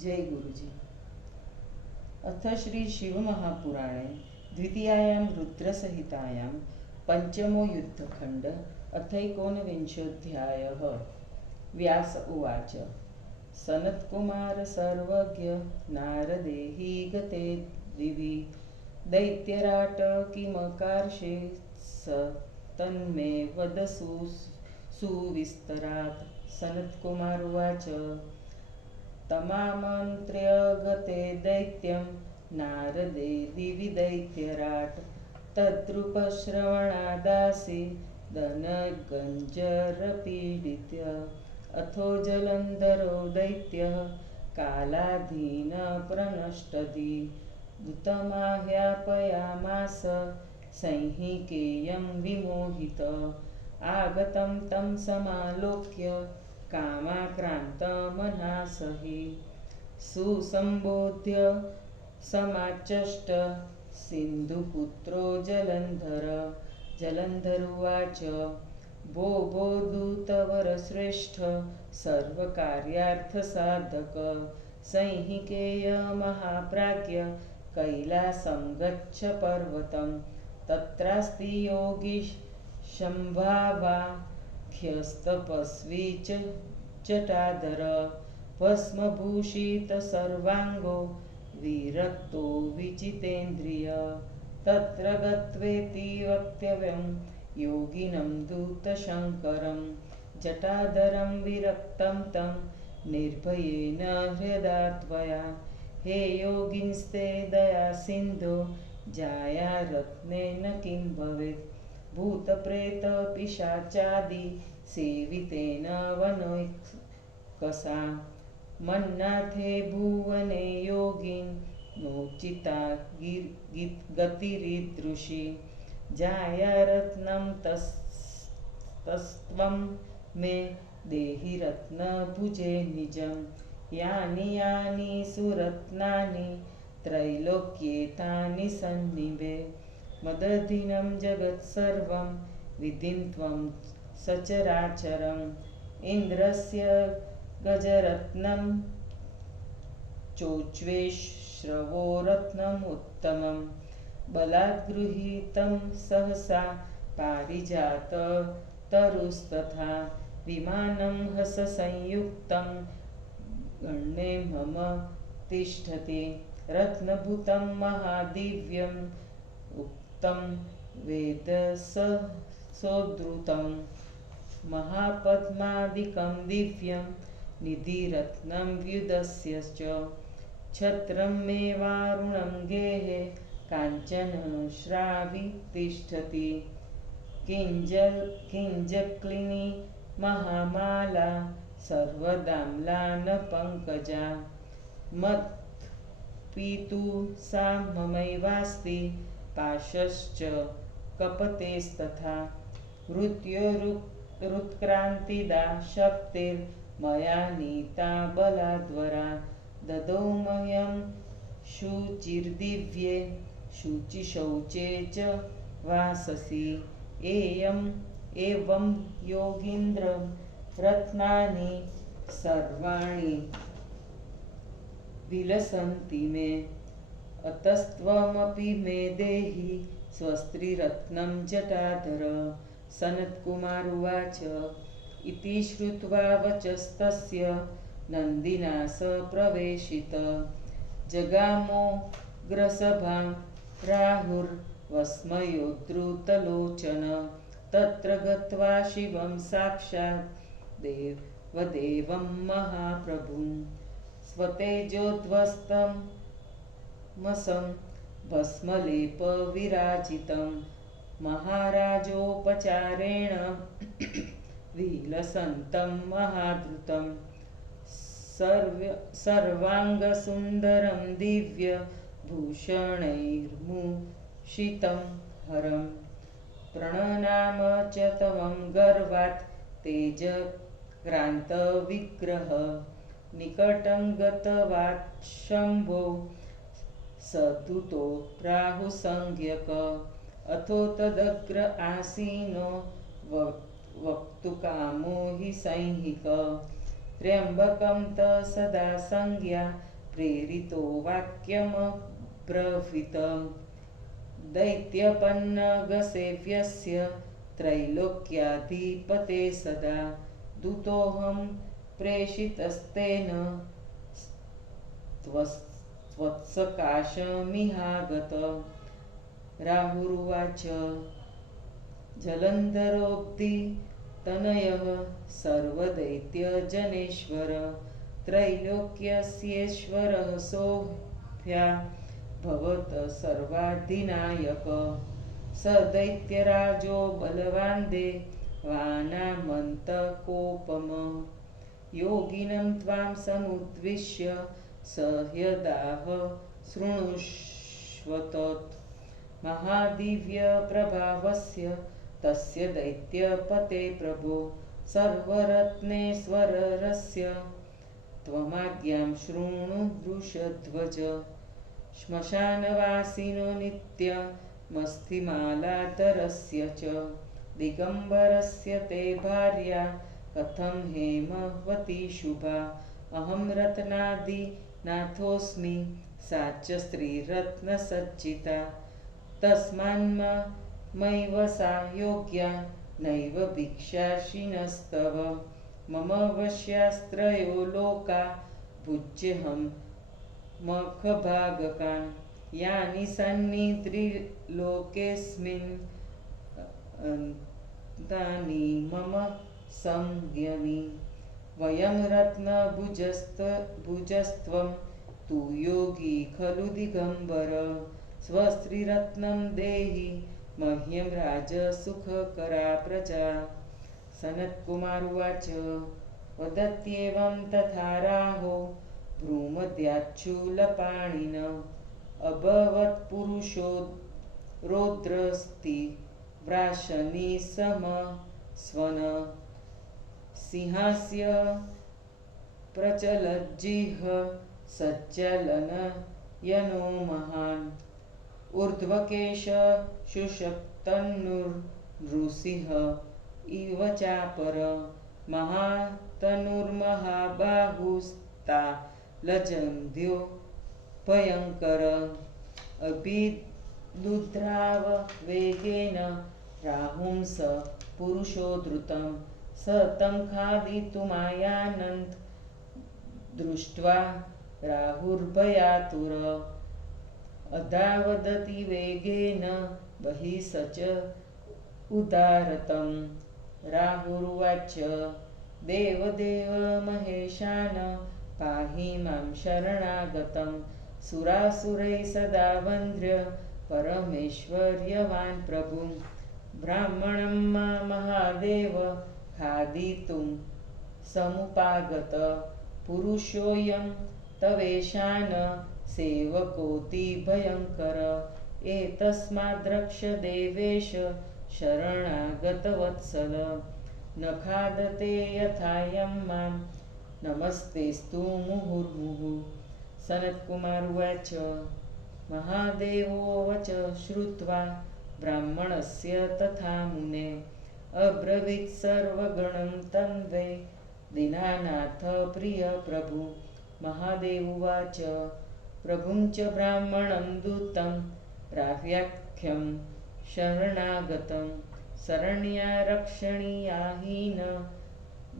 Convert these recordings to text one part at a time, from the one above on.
जय गुरुजी। अथ श्री शिवमहापुराणे द्वितीयायां रुद्रसहितायां पंचमो युद्धखंड अथैकोनविंशोऽध्यायः। व्यास उवाच। सनत्कुमार सर्वज्ञ नारदेहि गते दिवि दैत्यराट किमकार्षे स तन्मे वद सुविस्तरात्। सनत्कुमार उवाच। तमामन्त्र्य गते दैत्यं नारदे दिवि दैत्यराट् तद्रूपश्रवणादासि दनगञ्जरपीडित्य अथो जलन्धरो दैत्यः कालाधीनप्रनष्टधि दूतमाह्यापयामास संहिकेयं विमोहित आगतं तं समालोक्य कामाक्रान्तमनासहि सुसम्बोध्य समाचष्ट सिन्धुपुत्रो जलन्धर। जलन्धरुवाच। भो भो दूतवरश्रेष्ठ सर्वकार्यार्थसाधक संहिकेय महाप्राज्ञ कैलासं गच्छ पर्वतं तत्रास्ति योगी शम्भावाख्यस्तपस्वी च जटाधर भस्मभूषित सर्वांगो विरक्तो विजितेन्द्रिय तत्र गत्वेति वक्तव्यं योगिनं दूतशङ्करं जटाधरं विरक्तं तं निर्भयेन हृदा त्वया हे योगिंस्ते दया सिन्धो जाया रत्नेन किं भवेत् भूतप्रेत पिशाचादि सेवितेन वनैकसा मन्नाथे भुवने योगिन् नोचिता गतिरीदृशी जाया रत्नं तस्त्वं मे देहि रत्नभुजे निजं यानि यानि सुरत्नानि त्रैलोक्ये तानि सन्निभे मदधीनं जगत्सर्वं विधिं त्वं सचराचरम् इन्द्रस्य गजरत्नं चोच्वेश्रवो रत्नमुत्तमं बलाद्गृहीतं सहसा पारिजाततरुस्तथा विमानं हसंयुक्तं गण्ये मम तिष्ठति रत्नभूतं महादिव्यम् उक्तं वेदसोद्धृतं महापद्मादिकं दिव्यं निधिरत्नं व्युदस्य च छत्रं मे वारुणं गेहे काञ्चन श्रावि तिष्ठति किञ्जक्लिनी महामाला सर्वदाम्लानपङ्कजा मत्पितु सा ममैवास्ति पाशश्च कपतेस्तथा मृत्योरुत्क्रान्तिदा शक्तिर्मया नीता बलाद्वरा ददौ मह्यं शुचिर्दिव्ये शुचिशौचे च वाससि एवं योगीन्द्र रत्नानि सर्वाणि विलसन्ति मे अतस्त्वमपि मे देहि स्वस्त्रीरत्नं जटाधर। सनत्कुमार उवाच। इति श्रुत्वा वचस्तस्य नन्दिना स प्रवेशित जगामोग्रसभां राहुर्वस्मयोद्धृतलोचन तत्र गत्वा शिवं साक्षात् देवदेवं महाप्रभुं स्वतेजोद्वस्तं भस्मलेपविराजितं महाराजोपचारेण विलसन्तं महाद्रुतं सर्वाङ्गसुन्दरं दिव्यभूषणैर्भूषितं हरं प्रणनाम च तवं गर्वात् तेजक्रान्तविग्रह निकटं गतवात् शम्भो सदूतो राहुसंज्ञक अथो तदग्र आसीनो वक्तुकामो हि सैहिक त्र्यम्बकं त सदा संज्ञा प्रेरितो वाक्यमब्रवीतम् दैत्यपन्नगसेव्यस्य त्रैलोक्याधिपते सदा दूतोऽहं प्रेषितस्तेन त्वत्सकाशमिहागत। राहुरुवाच जलन्धरोऽब्धितनयः सर्वदैत्यजनेश्वर त्रैलोक्यस्येश्वरः सोऽभ्या भवत सर्वाधिनायक। स दैत्यराजो बलवान् देवानामन्तकोपमः योगिनं त्वां समुद्दिश्य स ह्यदाह शृणुष्वतत्। महादिव्यप्रभावस्य तस्य दैत्यपते प्रभो सर्वरत्नेश्वरस्य त्वमाज्ञां शृणु वृषध्वज। श्मशानवासिनो नित्यमस्थिमालाधरस्य च दिगम्बरस्य ते भार्या कथं हेमवती शुभा। अहं रत्नादिनाथोऽस्मि सा च स्त्रीरत्नसज्जिता तस्मान्मयैव सा योग्या नैव भिक्षाशिनस्तव। मम वश्यास्त्रयो लोका भुज्यहं मखभागकान् यानि सन्नित्रिलोकेऽस्मिन् तानि मम संज्ञनि। वयं रत्नभुजस्त्वं तु योगी खलु दिगम्बर। स्वस्त्रीरत्नं देहि मह्यं राजसुखकरा प्रजा। सनत्कुमार उवाच वदत्येवं तथा राहो भ्रूमध्याच्छूलपाणिन अभवत्पुरुषो रौद्रस्तिव्राशनी समस्वन। सिंहस्य प्रचलज्जिह् सज्जलनयनो महान् ऊर्ध्वकेश शुशक्तनुर्नृसिंह इव चापर। महातनुर्महाबाहुस्तालजन्ध्यो भयङ्कर। अभिदुद्राव वेगेन राहुं स पुरुषो द्रुतं स तं खादितुमायानन्त दृष्ट्वा राहुर्भयातुर। अधावदति वेगेन बहिः स च उदारतं। राहुरुवाच देवदेव महेशान पाहि मां शरणागतं। सुरासुरैः सदा वन्द्य परमेश्वर्यवान् प्रभुं। ब्राह्मणं महादेव खादितुं समुपागत। पुरुषोऽयं तवेशान सेवकोऽति भयङ्कर। एतस्माद्रक्ष देवेश शरणागतवत्सल। न खादते यथायं मां नमस्तेस्तु मुहुर्मुहुः। सनत्कुमार उवाच महादेवोवच श्रुत्वा ब्राह्मणस्य तथा मुने अब्रवीत् सर्वगणं तन्वै दीनानाथ प्रिय प्रभु। महादेव उवाच प्रभुं च ब्राह्मणं दूतं प्राव्याख्यं शरणागतं। शरण्या रक्षणीया हीन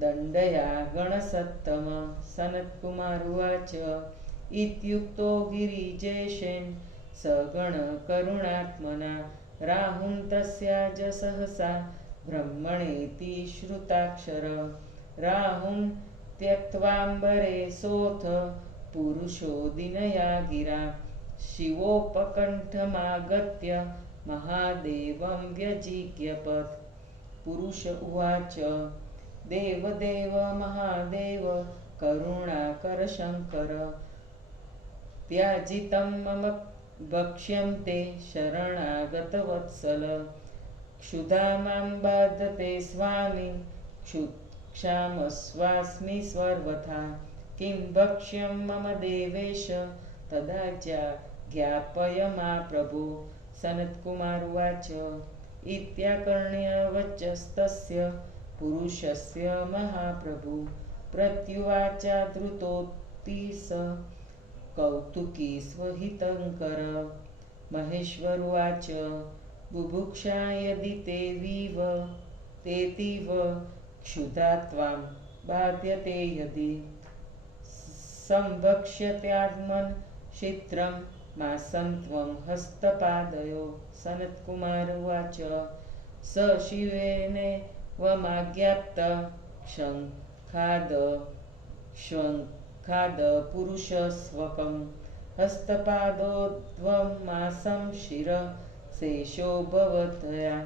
दण्डया गणसत्तम। सनत्कुमार उवाच इत्युक्तो गिरिजेशेन स गणकरुणात्मना राहुं तस्याज सहसा ब्रह्मणेति श्रुताक्षर। राहुं त्यक्त्वाम्बरे सोऽथ पुरुषो दिनया गिरा। शिवोपकण्ठमागत्य महादेवं व्यजिज्ञपत्। पुरुष उवाच देवदेव महादेव करुणाकर शङ्कर। त्याजितं मम भक्ष्यं ते शरणागतवत्सल। क्षुधा मां बाधते स्वामी क्षामस्वास्मि सर्वथा। किं भक्ष्यं मम देवेश तदा ज्ञापय मा प्रभो। सनत्कुमार उवाच इत्याकर्ण्य वचस्तस्य पुरुषस्य महाप्रभु। प्रत्युवाचा धृतोक्ति स कौतुकी स्वहितंकर। महेश्वरुवाच बुभुक्षा यदि तेतीव क्षुधा त्वां बाध्यते यदि संभक्ष्यत्यात्मन् क्षेत्रं मासं त्वं हस्तपादयो। सनत्कुमार उवाच स शिवेनेवमाज्ञाप्त शङ्खाद पुरुषस्वकं हस्तपादोध्वं मासं शिरशेषो भवतया।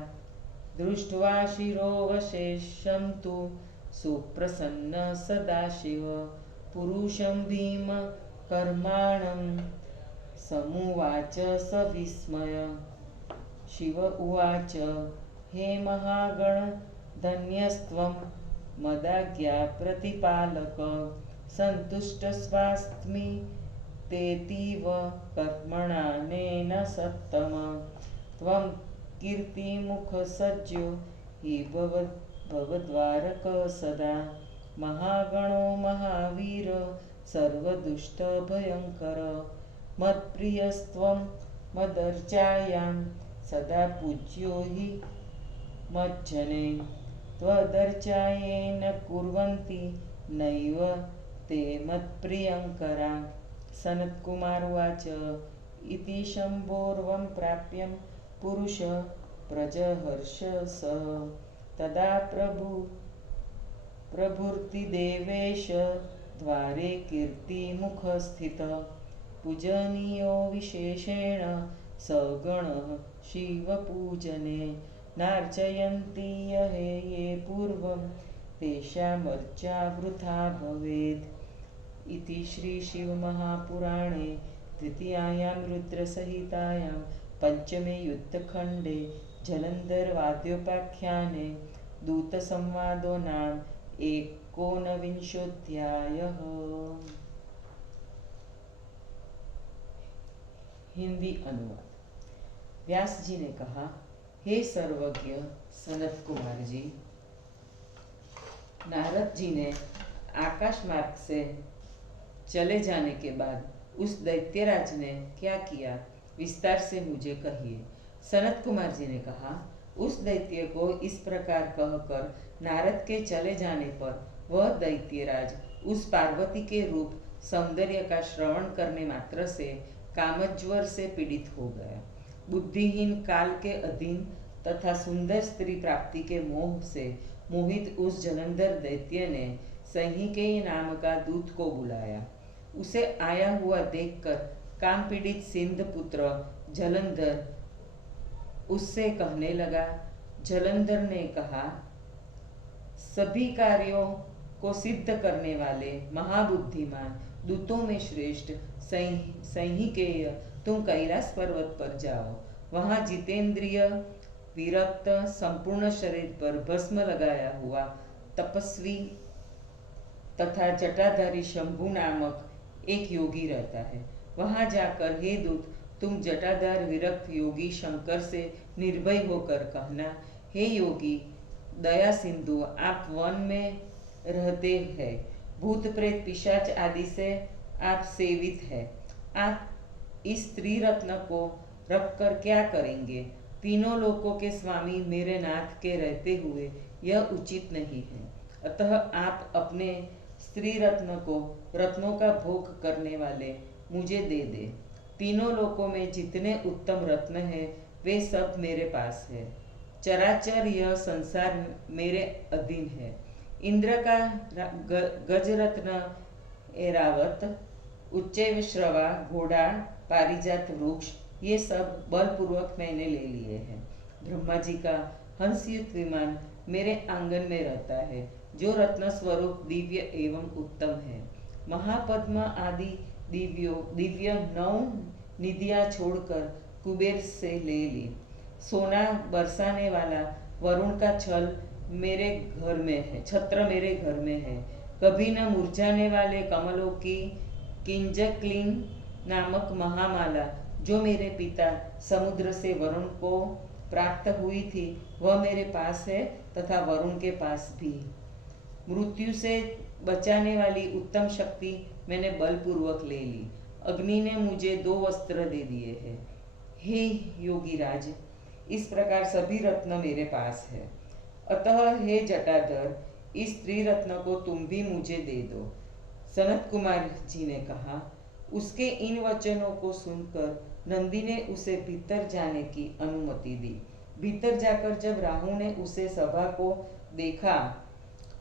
दृष्ट्वा शिरोवशेषं तु सुप्रसन्न सदाशिव पुरुषं भीमकर्माणं समुवाच सविस्मय। शिव उवाच हे महागण धन्यस्त्वं मदाज्ञा प्रतिपालक। सन्तुष्टस्वास्मि तेतीव कर्मणानेन सत्तम। त्वं कीर्तिमुखसज्जो हि भवद्वारक सदा। महागणो महावीर सर्वदुष्टभयङ्कर। मत्प्रियस्त्वं मदर्चायां सदा पूज्यो हि मज्जने। त्वदर्चायेन कुर्वन्ति नैव ते मत्प्रियङ्करा। सनत्कुमार उवाच इति शम्भोर्वं प्राप्यं पुरुष प्रजहर्ष सः। तदा प्रभुर्तिदेवेश द्वारे कीर्तिमुखस्थितः। पूजनीयो विशेषेण स गणः शिवपूजने। नार्चयन्ति यहे ये पूर्वं तेषामर्चा वृथा भवेत्। इति श्री शिवमहापुराणे द्वितीयायां रुद्रसहितायां पंचमे युद्धखण्डे जलन्धरवाद्योपाख्याने दूतसंवादो नाम 19वाध्यायः। हिंदी अनुवाद। व्यास जी ने कहा, हे सर्वज्ञ सनत कुमार जी, नारद जी ने आकाश मार्ग से चले जाने के बाद उस दैत्यराज ने क्या किया, विस्तार से मुझे कहिए। सनत कुमार जी ने कहा, उस दैत्य को इस प्रकार कहकर नारद के चले जाने पर वह दैत्यराज उस पार्वती के रूप सौंदर्य का श्रवण करने मात्र से कामज्वर से पीड़ित हो गया। बुद्धिहीन काल के अधीन तथा सुंदर स्त्री प्राप्ति के मोह से मोहित उस जलंधर दैत्य ने संहिकेय नाम का दूत को बुलाया। उसे आया हुआ देखकर काम पीड़ित सिंध पुत्र जलंधर उससे कहने लगा। जलंधर ने कहा, सभी कार्यों को सिद्ध करने वाले महाबुद्धिमान दूतों में श्रेष्ठ संहिकेय, तुम कैलाश पर्वत पर जाओ। वहां जितेंद्रिय विरक्त संपूर्ण शरीर पर भस्म लगाया हुआ तपस्वी तथा जटाधारी शंभु नामक एक योगी रहता है। वहां जाकर हे दूत, तुम जटाधार विरक्त योगी शंकर से निर्भय होकर कहना, हे योगी दया सिंधु, आप वन में रहते हैं, भूत प्रेत पिशाच आदि से आप सेवित है। आप इस स्त्री रत्न को रखकर क्या करेंगे? तीनों लोकों के स्वामी मेरे नाथ के रहते हुए यह उचित नहीं है। अतः आप अपने स्त्री रत्न को रत्नों का भोग करने वाले मुझे दे दे। तीनों लोकों में जितने उत्तम रत्न है वे सब मेरे पास है। चराचर यह संसार मेरे अधीन है। इंद्र का गजरत्न एरावत, उच्चैश्रवा घोड़ा, पारिजात वृक्ष, ये सब बलपूर्वक मैंने ले लिए हैं। ब्रह्मा जी का हंसयुक्त विमान मेरे आंगन में रहता है, जो रत्न स्वरूप दिव्य एवं उत्तम है। महापद्म आदि दिव्य 9 निधियां छोड़कर कुबेर से ले ली। सोना बरसाने वाला वरुण का छत्र मेरे घर में है। कभी न मुरझाने वाले कमलों की किंजकलिंग नामक महामाला, जो मेरे पिता समुद्र से वरुण को प्राप्त हुई थी, वह मेरे पास है तथा वरुण के पास भी। मृत्यु से बचाने वाली उत्तम शक्ति मैंने बलपूर्वक ले ली। अग्नि ने मुझे 2 वस्त्र दे दिए हैं। हे योगी राज, इस प्रकार सभी रत्न मेरे पास है। अतः हे जटाधर, इस स्त्री रत्न को तुम भी मुझे दे दो। सनत कुमार जी ने कहा। उसके इन वचनों को सुनकर नंदी ने उसे भीतर जाने की अनुमति दी। भीतर जाकर जब राहु ने उसे सभा को देखा,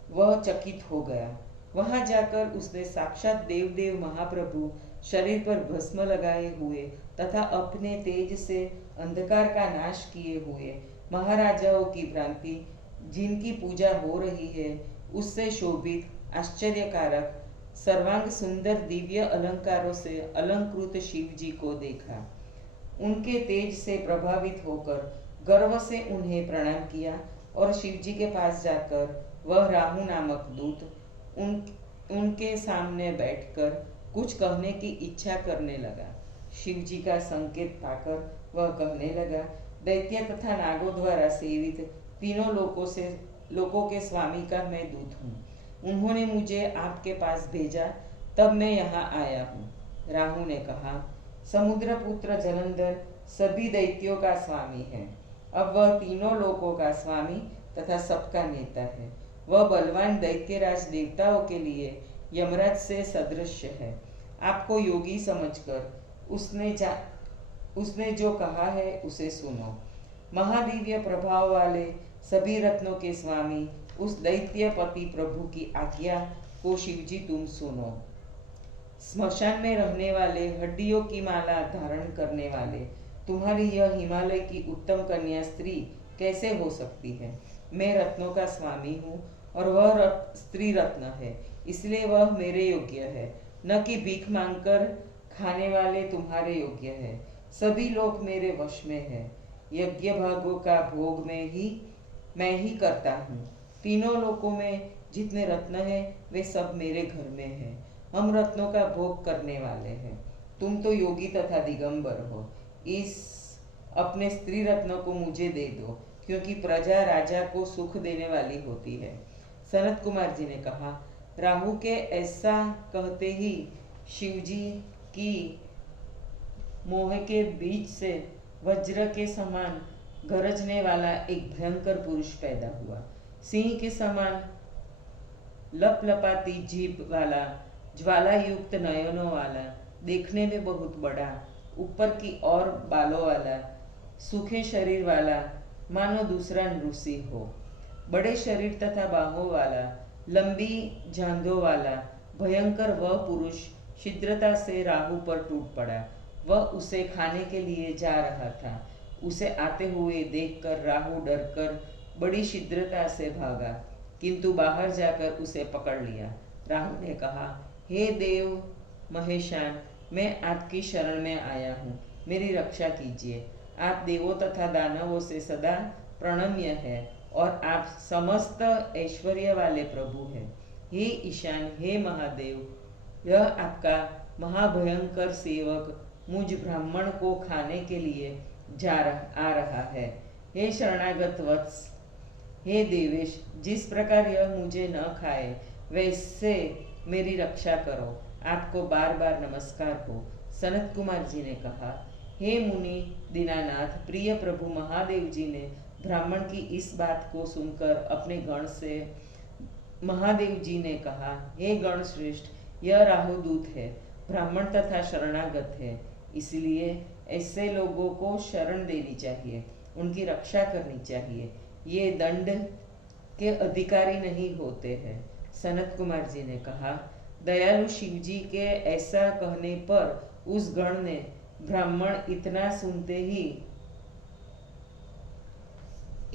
वह चकित हो गया। वहां जाकर उसने साक्षात देवदेव महाप्रभु शरीर पर भस्म लगाए हुए तथा अपने तेज से अंधकार का नाश किए हुए महाराजाओं की भ्रांति जिनकी पूजा हो रही है, उससे शोभित आश्चर्यकारक सर्वांग सुंदर दिव्य अलंकारों से अलंकृत शिव जी को देखा। उनके तेज से प्रभावित होकर गर्व से उन्हें प्रणाम किया और शिव जी के पास जाकर वह राहु नामक दूत उनके सामने बैठकर कुछ कहने की इच्छा करने लगा। शिव जी का संकेत पाकर वह कहने लगा, दैत्य तथा नागों द्वारा सेवित तीनों लोकों के स्वामी का मैं दूत हूँ। उन्होंने मुझे आपके पास भेजा, तब मैं यहाँ आया हूँ। राहु ने कहा, समुद्रपुत्र जलंधर सभी दैत्यों का स्वामी है। अब वह तीनों लोकों का स्वामी तथा सबका नेता है। वह बलवान दैत्यराज देवताओं के लिए यमराज से सदृश्य है। आपको योगी समझकर उसने जो कहा है उसे सुनो। महादिव्य प्रभाव वाले सभी रत्नों के स्वामी उस दैत्यपति प्रभु की आज्ञा को शिवजी तुम सुनो। स्मशान में रहने वाले, हड्डियों की माला धारण करने वाले तुम्हारी यह हिमालय की उत्तम कन्या स्त्री कैसे हो सकती है? मैं रत्नों का स्वामी हूँ और वह स्त्री रत्न है, इसलिए वह मेरे योग्य है, न कि भीख मांगकर खाने वाले तुम्हारे योग्य है। सभी लोग मेरे वश में है। यज्ञ भागों का भोग मैं ही करता हूँ। तीनों लोकों में जितने रत्न हैं वे सब मेरे घर में हैं। हम रत्नों का भोग करने वाले हैं। तुम तो योगी तथा दिगंबर हो। इस अपने स्त्री रत्न को मुझे दे दो, क्योंकि प्रजा राजा को सुख देने वाली होती है। सनत कुमार जी ने कहा। राहु के ऐसा कहते ही शिवजी की मोह के बीच से वज्र के समान गरजने वाला एक भयंकर पुरुष पैदा हुआ। सिंह के समान लपलपाती जीभ वाला, ज्वाला युक्त नयनों वाला, देखने में बहुत बड़ा, ऊपर की ओर बालों वाला, सूखे शरीर वाला, मानो दूसरा नृषि हो। बड़े शरीर तथा बाहों वाला, लंबी जांघों वाला भयंकर वह पुरुष शीघ्रता से राहु पर टूट पड़ा। वह उसे खाने के लिए जा रहा था। उसे आते हुए देखकर राहु डरकर बड़ी शीघ्रता से भागा, किंतु बाहर जाकर उसे पकड़ लिया। राहु ने कहा, हे देव महेशान, मैं आपकी शरण में आया हूँ, मेरी रक्षा कीजिए। आप देवों तथा दानवों से सदा प्रणम्य है और आप समस्त ऐश्वर्य वाले प्रभु हैं। हे ईशान, हे महादेव, यह आपका महाभयंकर सेवक मुझ ब्राह्मण को खाने के लिए आ रहा है। हे शरणागत वत्स, हे देवेश, जिस प्रकार यह मुझे न खाए वैसे मेरी रक्षा करो। आपको बार बार नमस्कार हो। सनत कुमार जी ने कहा, हे मुनि दीनानाथ, प्रिय प्रभु महादेव जी ने ब्राह्मण की इस बात को सुनकर अपने गण से महादेव जी ने कहा, हे गण श्रेष्ठ, यह राहुदूत है, ब्राह्मण तथा शरणागत है, इसलिए ऐसे लोगों को शरण देनी चाहिए, उनकी रक्षा करनी चाहिए। ये दंड के अधिकारी नहीं होते हैं। सनत कुमार जी ने कहा, दयालु शिव जी के ऐसा कहने पर उस गण ने ब्राह्मण इतना सुनते ही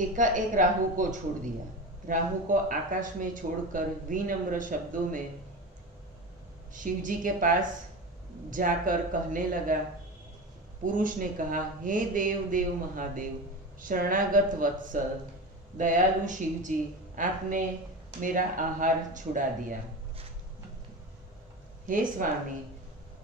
एकाएक राहु को छोड़ दिया। राहु को आकाश में छोड़कर विनम्र शब्दों में शिवजी के पास जाकर कहने लगा। पुरुष ने कहा, हे देव देव महादेव, शरणागत वत्सल, दयालु शिवजी, आपने मेरा आहार छुड़ा दिया। हे स्वामी,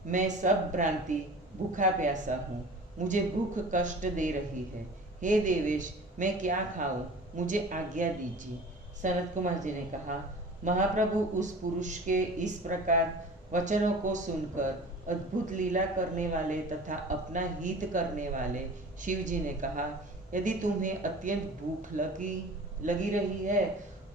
मैं सब भ्रांति भूखा प्यासा हूँ, मुझे भूख कष्ट दे रही है। हे देवेश, मैं क्या खाऊं, मुझे आज्ञा दीजिए। सनत कुमार जी ने कहा, महाप्रभु उस पुरुष के इस प्रकार वचनों को सुनकर अद्भुत लीला करने वाले तथा अपना हित करने वाले शिव जी ने कहा, यदि तुम्हें अत्यंत भूख लगी रही है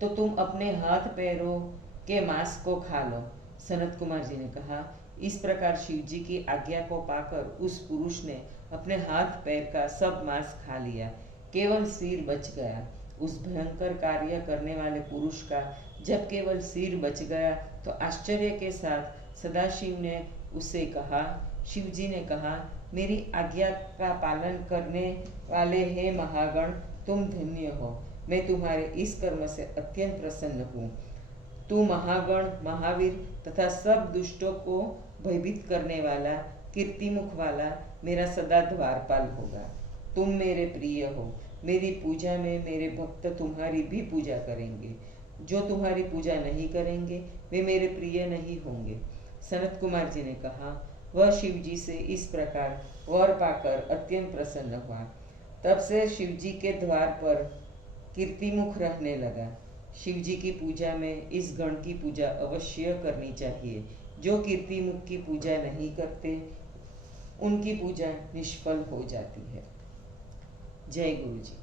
तो तुम अपने हाथ पैरों के मांस को खा लो। सनत कुमार जी ने कहा, इस प्रकार शिव जी की आज्ञा को पाकर उस पुरुष ने अपने हाथ पैर का सब मांस खा लिया, केवल सिर बच गया। उस भयंकर कार्य करने वाले पुरुष का जब केवल सिर बच गया तो आश्चर्य के साथ सदाशिव ने उससे कहा, शिव जी ने कहा, मेरी आज्ञा का पालन करने वाले हे महागण, तुम धन्य हो। मैं तुम्हारे इस कर्म से अत्यंत प्रसन्न हूँ। तू महागण, महावीर तथा सब दुष्टों को भयभीत करने वाला, कीर्तिमुख वाला मेरा सदा द्वारपाल होगा। तुम मेरे प्रिय हो। मेरी पूजा में मेरे भक्त तुम्हारी भी पूजा करेंगे। जो तुम्हारी पूजा नहीं करेंगे वे मेरे प्रिय नहीं होंगे। सनत कुमार जी ने कहा, वह शिव जी से इस प्रकार वर पाकर अत्यंत प्रसन्न हुआ। तब से शिव जी के द्वार पर कीर्तिमुख रहने लगा। शिव जी की पूजा में इस गण की पूजा अवश्य करनी चाहिए। जो कीर्तिमुख की पूजा नहीं करते उनकी पूजा निष्फल हो जाती है। जय गुरु जी।